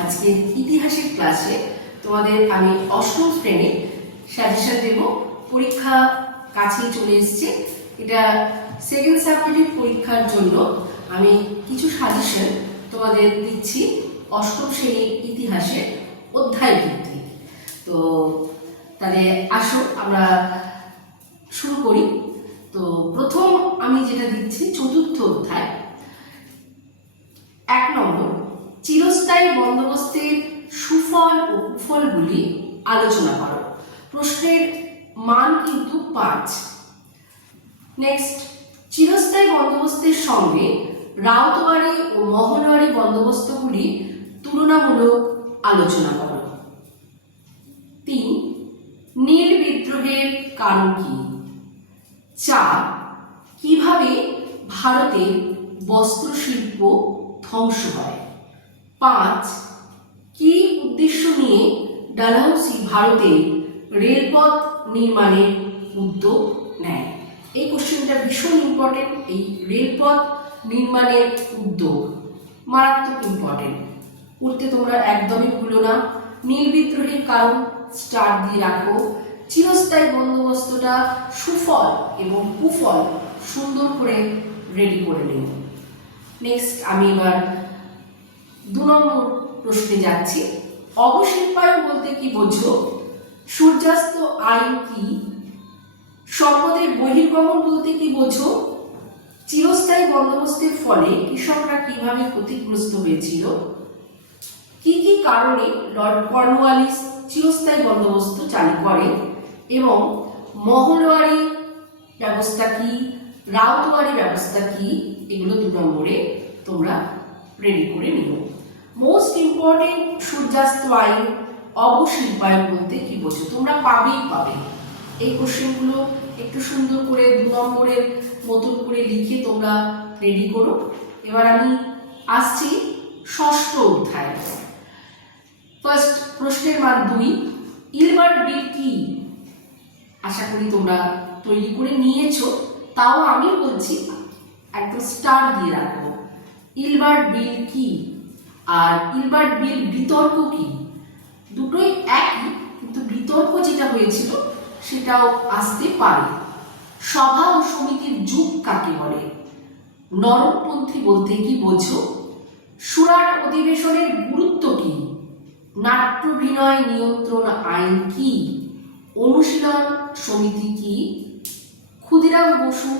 আজকের ইতিহাসের ক্লাসে তোমাদের আমি অষ্টম শ্রেণির সাজেশন দেব। পরীক্ষা কাছেই চলে এসছে। এটা সেকেন্ড সাবজেক্টের পরীক্ষার জন্য আমি কিছু সাজেশন তোমাদের দিচ্ছি অষ্টম শ্রেণির ইতিহাসের অধ্যায় ভিত্তিক। তো তাহলে আসো, আমরা শুরু করি। তো প্রথম আমি যেটা দিচ্ছি, চতুর্থ অধ্যায়। বন্দোবস্তের সুফল ও কুফলগুলি আলোচনা করো। প্রশ্নের মান কিন্তু পাঁচ। নেক্সট চিরস্থায়ী বন্দোবস্তের সঙ্গে রাউতবাড়ি ও মহলবাড়ি বন্দোবস্তগুলি তুলনামূলক আলোচনা করো। তিন, নীল বিদ্রোহের কারণ কি? চার, কীভাবে ভারতের বস্ত্রশিল্প ধ্বংস হয়? পাঁচ। কি উদ্দেশ্য নিয়ে ডালহাউসি ভারতে রেলপথ নির্মাণের উদ্যোগ নেয়? এই কোশ্চেনটা ভীষণ ইম্পর্টেন্ট এই রেলপথ নির্মাণের উদ্যোগ মারাত্মক ইম্পর্টেন্ট উঠতে তোমরা একদমই ভুলো না। নীল বিদ্রোহের কারণ স্টার দিয়ে রাখো। চিরস্থায়ী বন্দোবস্তটা সুফল এবং কুফল সুন্দর করে রেডি করে নিও। নেক্সট আমি এবার দু নম্বর প্রশ্নে যাচ্ছি। অবশিল্পায়ন বলতে কি বোঝো, সূর্যাস্ত আইন কি? সম্পদের বহির্গমন বলতে কি বোঝো? চিরস্থায়ী বন্দোবস্তের ফলে কৃষকরা কীভাবে ক্ষতিগ্রস্ত হয়েছিল? কি কি কারণে লর্ড কর্নওয়ালিস চিরস্থায়ী বন্দোবস্ত চালু করেন? এবং মহলওয়ারি ব্যবস্থা কি? রাউতওয়ারি ব্যবস্থা কি? এগুলো দু নম্বরে তোমরা রেডি করে নিও। মোস্ট ইম্পর্টেন্ট সূর্যাস্ত আইন অবশিল্পায়ন বলতে কি বোঝো তোমরা পাবেই পাবে। এই কোশ্চেনগুলো একটু সুন্দর করে, দু নম্বরের মতন করে লিখে তোমরা রেডি করো। এবার আমি আসছি ষষ্ঠ অধ্যায়। ফার্স্ট প্রশ্নের মান দুই। ইলবার্ট বিল কি? আশা করি তোমরা তৈরি করে নিয়েছো। তাও আমি বলছি, একদম স্টার দিয়ে রাখো ইলবার্ট বিল কি? আর ইলবার্ট বিল বিতর্ক কি? দুটোই একই, কিন্তু বিতর্ক যেটা হয়েছিল সেটাও আসতে পারে। সভা ও সমিতির যুগ কাকে বলে? নরমপন্থী বলতে কি বোঝো? সুরাট অধিবেশনের গুরুত্ব কি? নাট্যভিনয় নিয়ন্ত্রণ আইন কি? অনুশীলন সমিতি কি? ক্ষুদিরাম বসু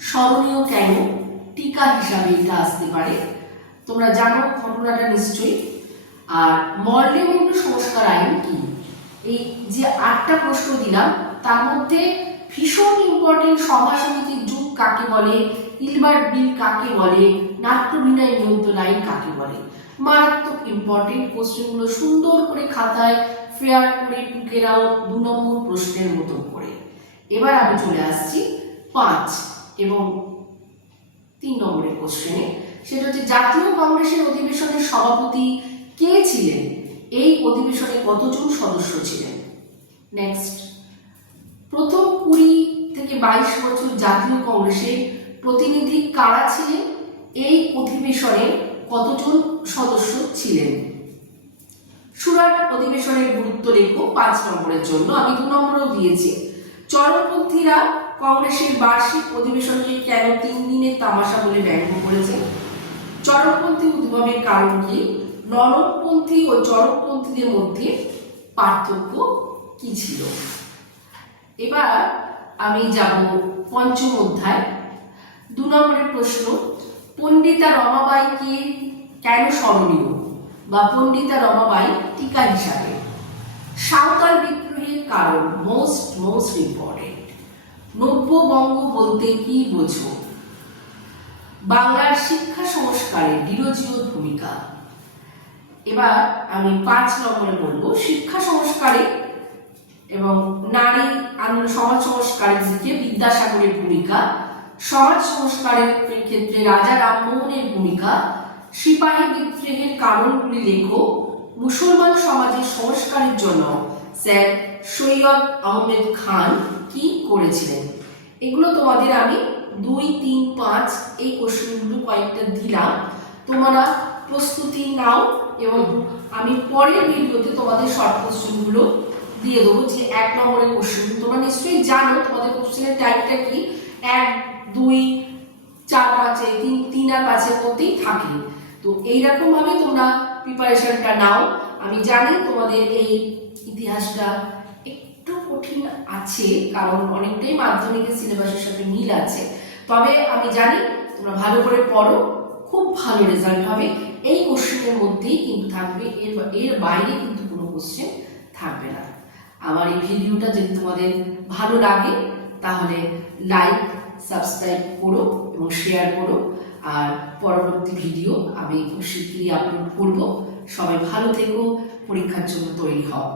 স্মরণীয় কেন? টিকা হিসাবে এটা আসতে পারে। তোমরা জানো ঘটনাটা নিশ্চয়ই। আর মর্লেমুন্ড সংস্কার আইন কি? এই যে আটটা প্রশ্ন দিলাম, তার মধ্যে ভীষণ ইম্পর্টেন্ট সভা সমিতির যুগ কাকে বলে ইলবার্ট বিল কাকে বলে, নাট্যভিনয় নিয়ন্ত্রণ আইন কাকে বলে? মারাত্মক ইম্পর্টেন্ট কোশ্চেনগুলো সুন্দর করে খাতায় ফেয়ার করে টুকে নাও দু নম্বর প্রশ্নের মতো করে। এবার আমি চলে আসছি পাঁচ এবং তিন নম্বরের কোশ্চেনে। সেটা হচ্ছে জাতীয় কংগ্রেসের অধিবেশনের সভাপতি কে ছিলেন? এই অধিবেশনে কতজন সদস্য ছিলেন? নেক্সট প্রথম কুড়ি থেকে বাইশ বছর জাতীয় কংগ্রেসের প্রতিনিধি কারা ছিলেন? এই অধিবেশনে কতজন সদস্য ছিলেন? সুরাট অধিবেশনের গুরুত্ব লেখো পাঁচ নম্বরের জন্য। আমি দু নম্বরও দিয়েছি। চরমপন্থীরা কংগ্রেসের বার্ষিক অধিবেশনকে কেন তিন দিনের তামাশা বলে ব্যঙ্গ করেছে? চরমপন্থী উদ্ভবের কারণ কি? নরমপন্থী ও চরমপন্থীদের মধ্যে পার্থক্য কি ছিল? এবার আমি যাব পঞ্চম অধ্যায়। দু নম্বরের প্রশ্ন, পণ্ডিতা রমাবাইকে কেন স্মরণীয় বা পণ্ডিতা রমাবাই টিকা হিসাবে? সাঁওতাল বিদ্রোহের কারণ মোস্ট মোস্ট ইম্পর্টেন্ট নব্যবঙ্গ বলতে কি বোঝো? বাংলার শিক্ষা সংস্কারে ডিরোজিও ভূমিকা। এবার আমি পাঁচ নম্বরে বলব, শিক্ষা সংস্কারে এবং নারী আন্দোলন, সমাজ সংস্কারের দিকে বিদ্যাসাগরের ভূমিকা, সমাজ সংস্কারের ক্ষেত্রে রাজা রামমোহনের ভূমিকা, সিপাহী বিদ্রোহের কারণগুলি লেখো, মুসলমান সমাজের সংস্কারের জন্য স্যার সৈয়দ আহমেদ খান কি করেছিলেন? এগুলো তোমাদের আমি দুই, তিন, পাঁচ এই কোশ্চেনগুলো কয়েকটা দিলাম। তোমরা প্রস্তুতি নাও এবং আমি পরের ভিডিওতে তোমাদের শর্ট কোশ্চেনগুলো দিয়ে দেবো যে এক নম্বরের কোশ্চেন। তোমরা নিশ্চয়ই জানো তোমাদের কোশ্চেনের টাইপটা কি? এক, দুই, চার, পাঁচে, তিন তিন আর পাঁচের মধ্যেই থাকে। তো এইরকম ভাবে তোমরা প্রিপারেশনটা নাও। আমি জানি তোমাদের এই ইতিহাসটা একটু কঠিন আছে, কারণ অনেকটাই মাধ্যমিকের সিলেবাসের সাথে মিল আছে। তবে আমি জানি তোমরা ভালো করে পড়ো, খুব ভালো রেজাল্ট হবে এই কোশ্চেনের মধ্যেই কিন্তু থাকবে, এর এর বাইরে কিন্তু কোনো কোশ্চেন থাকবে না। আমার এই ভিডিওটা যদি তোমাদের ভালো লাগে, তাহলে লাইক সাবস্ক্রাইব করো এবং শেয়ার করো। আর পরবর্তী ভিডিও আমি খুব শীঘ্রই আপলোড করব। সবাই ভালো থেকো, পরীক্ষার জন্য তৈরি হও।